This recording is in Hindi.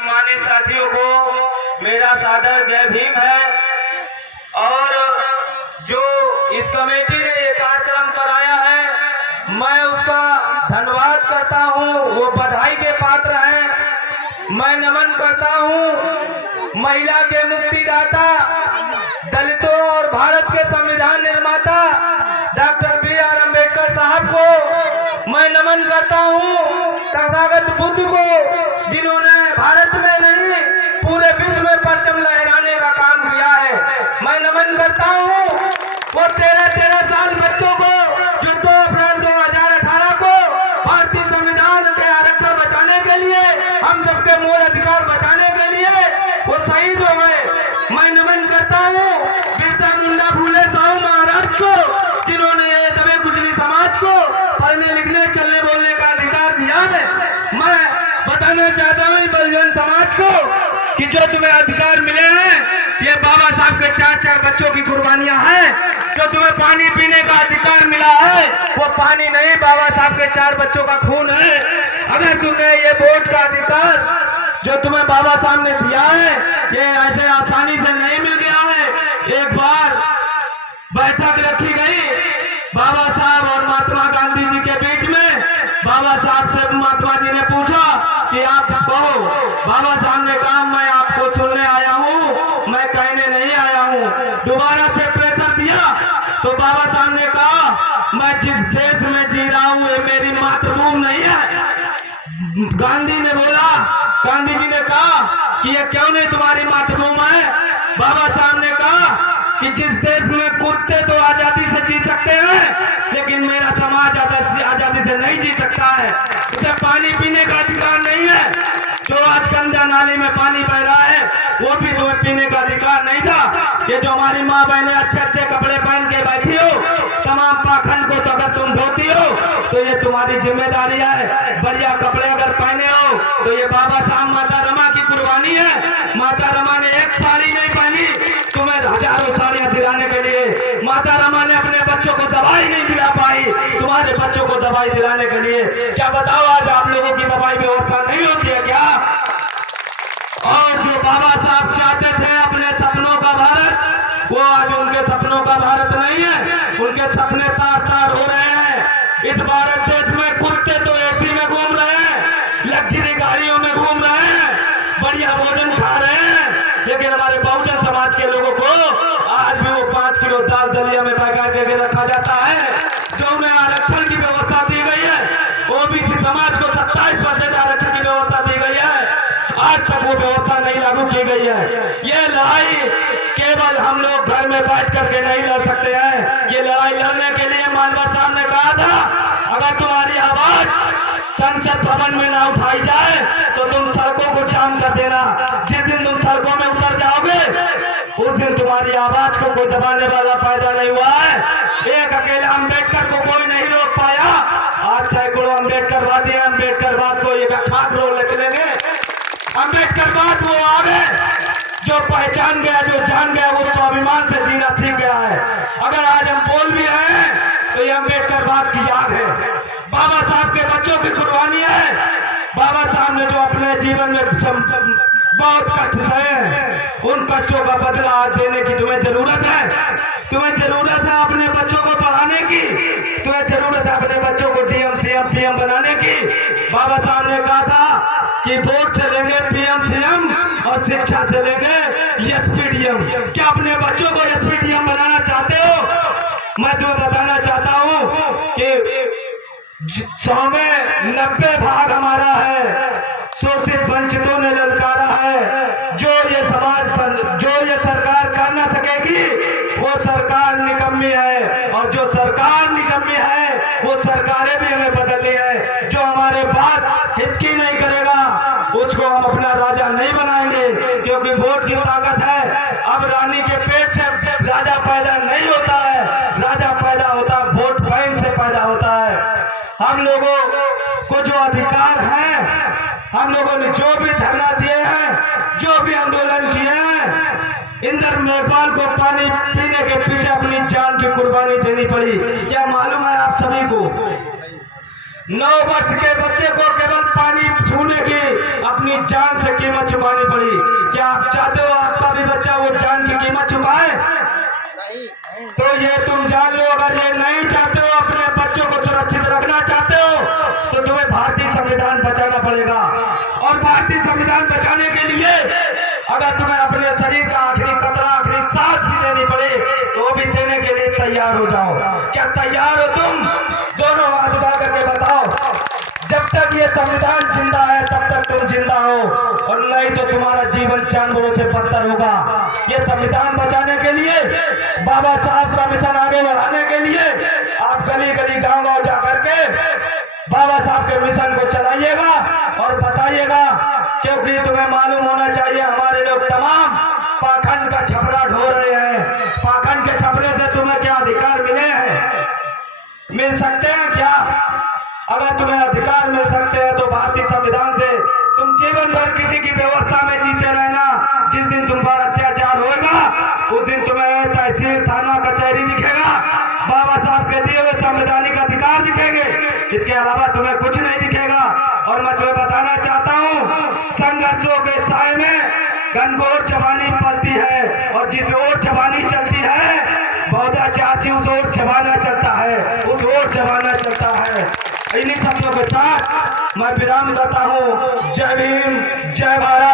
सम्मानित साथियों को मेरा सादर जय भीम है। और जो इस कमेटी ने ये कार्यक्रम कराया है मैं उसका धन्यवाद करता हूँ, वो बधाई के पात्र हैं। मैं नमन करता हूँ महिला के मुक्तिदाता, दलितों और भारत के संविधान निर्माता डॉक्टर B.R. अम्बेडकर साहब को मैं नमन करता हूँ, तथागत बुद्ध को जिन्होंने भारत में नहीं पूरे विश्व में परचम लहराने का काम किया है। मैं नमन करता हूँ वो 13 साल बच्चों को जो 2 अप्रैल 2018 को भारतीय संविधान के आरक्षण बचाने के लिए, हम सबके मूल अधिकार बचाने के लिए वो शहीद हो गए। मैं नमन करता हूँ बिरसा मुंडा फूले साहू महाराज को जिन्होंने ये दबे कुचली समाज को पढ़ने लिखने चलने बोलने का अधिकार दिया है। मैं बताना चाहता हूँ बहुजन समाज को कि जो तुम्हें अधिकार मिले हैं ये बाबा साहब के 4 बच्चों की कुर्बानियां हैं। जो तुम्हें पानी पीने का अधिकार मिला है वो पानी नहीं, बाबा साहब के 4 बच्चों का खून है। अगर तुम्हें ये वोट का अधिकार जो तुम्हें बाबा साहब ने दिया है ये ऐसे आसानी से नहीं मिल गया है। एक बार बैठक रखी गई बाबा साहब और महात्मा गांधी जी के बीच में। बाबा साहब से महात्मा जी ने पूछा कि आप कहो। बाबा साहब ने कहा मैं आपको सुनने आया हूँ, मैं कहने नहीं आया हूँ। दोबारा से प्रेशर दिया तो बाबा साहब ने कहा मैं जिस देश में जी रहा हूँ ये मेरी मातृभूमि नहीं है। गांधी ने बोला, गांधी जी ने कहा कि ये क्यों नहीं तुम्हारी मातृभूमि है। बाबा साहब ने कहा कि जिस देश में कुत्ते तो आजादी से जी सकते हैं लेकिन मेरा समाज आजादी से नहीं जी सकता है। उसे पानी पीने का अधिकार नहीं है। जो आज गंगा नाली में पानी बह रहा है वो भी तुम्हें पीने का अधिकार नहीं था। ये जो हमारी माँ बहनें अच्छे कपड़े पहन के बैठी हो, तमाम पाखंड को तो अगर तुम धोती हो तो ये तुम्हारी जिम्मेदारी है। बढ़िया कपड़े अगर पहने हो तो ये बाबा साहब माता रमा की कुर्बानी है। माता रमा ने एक साड़ी नहीं पहनी तुम्हें हजारों साड़ियां दिलाने के लिए। माता रमा ने अपने बच्चों को दवाई नहीं दिला पाई तुम्हारे बच्चों को दवाई दिलाने के लिए। क्या बताओ आज आप लोगों की दवाई व्यवस्था नहीं होती है क्या? और जो बाबा साहब चाहते थे अपने सपनों का भारत, वो आज उनके सपनों का भारत नहीं है। उनके सपने तार हो रहे हैं। इस भारत देश में कुत्ते तो एसी में घूम रहे हैं, लग्जरी गाड़ियों में घूम रहे हैं, बढ़िया भोजन खा रहे हैं, लेकिन हमारे बहुजन समाज के लोगों को आज भी वो 5 किलो दाल दलिया में पका के रखा जाता है। जो उन्हें आरक्षण की व्यवस्था दी गई है, ओबीसी समाज को 27% आरक्षण की व्यवस्था दी गई है, आज तक वो व्यवस्था नहीं लागू की गई है। ये लड़ाई केवल हम लोग घर में बैठ करके नहीं लड़ सकते हैं। ये लड़ाई लड़ने के लिए मानवर साहब ने कहा था अगर तुम्हारी आवाज संसद भवन में ना उठाई जाए तो तुम सड़कों को जाम कर देना। जिस दिन तुम सड़कों में उतर जाओगे उस दिन तुम्हारी आवाज को कोई दबाने वाला पैदा नहीं हुआ है। एक अकेले अम्बेडकर को कोई नहीं रोक पाया। आज सैकड़ों अम्बेडकरवादी हैं। अम्बेडकरवाद को एक खाक रोल निकलेंगे। अम्बेडकरवाद वो आ गए जो पहचान गया, जो जान गया, वो स्वाभिमान से जीना सीख गया है। अगर आज हम बोल भी रहे हैं तो ये अम्बेडकरवाद की याद है। बाबा साहब के बच्चों की कुर्बानी है। बाबा साहब ने जो अपने जीवन में बहुत कष्ट सहे, उन कष्टों का बदला आज देने की तुम्हें जरूरत है। तुम्हें जरूरत है अपने बच्चों को पढ़ाने की, तुम्हें जरूरत है अपने बच्चों को डीएम सीएम पीएम बनाने की। बाबा साहब ने कहा था कि वोट से लेंगे पीएम सीएम और शिक्षा से लेंगे एसपीडीएम। क्या अपने बच्चों को एसपीडीएम बनाना चाहते हो? मैं तुम्हें बताना चाहता हूँ कि 100 में 90 भाग हमारा है। शोषित वंचितों ने ललकारा है। जो ये सरकार कर ना सकेगी वो सरकार निकम्मी है, और जो सरकार निकम्मी है वो सरकारें भी हमें बदलनी है। जो हमारे बात हित की नहीं करेगा उसको हम अपना राजा नहीं बनाएंगे, क्योंकि वोट की ताकत है। अब रानी के पेट से राजा पैदा नहीं होता है, राजा पैदा होता है वोट बैंक से पैदा होता है। हम लोगों को जो अधिकार है, हम लोगों ने जो भी धरना दिए हैं, जो भी आंदोलन किए हैं, इंदर नेपाल को पानी पीने के पीछे अपनी जान की कुर्बानी देनी पड़ी। क्या मालूम है आप सभी को? 9 वर्ष के बच्चे को केवल पानी छूने की अपनी जान से कीमत चुकानी पड़ी। क्या आप चाहते हो आपका भी बच्चा वो जान की कीमत चुकाए? तो ये तुम जान लो, अगर ये नहीं चाहते हो, अपने बच्चों को सुरक्षित रखना चाहते हो, तो तुम्हें भारतीय संविधान बचाना पड़ेगा। और भारतीय संविधान बचाने के लिए अगर तुम्हें अपने शरीर का आखिरी कतरा, आखिरी सांस भी देनी पड़े, तो वो भी देने के लिए तैयार हो जाओ। क्या तैयार हो तुम? दोनों हाथ उठा करके बताओ। जब तक ये संविधान जिंदा है तब तक तुम जिंदा हो, और नहीं तो तुम्हारा जीवन जानवरों से बदतर होगा। ये संविधान बचाने के लिए, बाबा साहब का मिशन आगे बढ़ाने के लिए आप गली गली गांव गांव जाकर के बाबा साहब के मिशन को चलाइएगा और बताइएगा। क्योंकि तुम्हें मालूम होना चाहिए, हमारे लोग तमाम पाखंड का छपरा ढो रहे हैं। पाखंड के छपरे से तुम्हें क्या अधिकार मिले हैं? मिल सकते हैं क्या? अगर तुम्हें अधिकार मिल सकते हैं तो भारतीय संविधान से तुम जीवन भर किसी की व्यवस्था में जीते रहना। जिस दिन तुम पर अत्याचार होगा उस दिन तुम्हें तहसील, थाना, कचहरी दिखेगा, बाबा साहब के दिए हुए संवैधानिक अधिकार दिखेंगे। इसके अलावा तुम्हें कुछ नहीं दिखेगा। और मैं तुम्हें बताना चाहता हूँ, संघर्षों के साए में घनघोर जवानी पलती है, और जिस ओर जवानी चलती है बहुधा चाची उस ओर जमाना चलता है, उस ओर जमाना चलता है। इन्हीं शब्दों के साथ मैं विराम करता हूँ। जय भीम, जय भारत।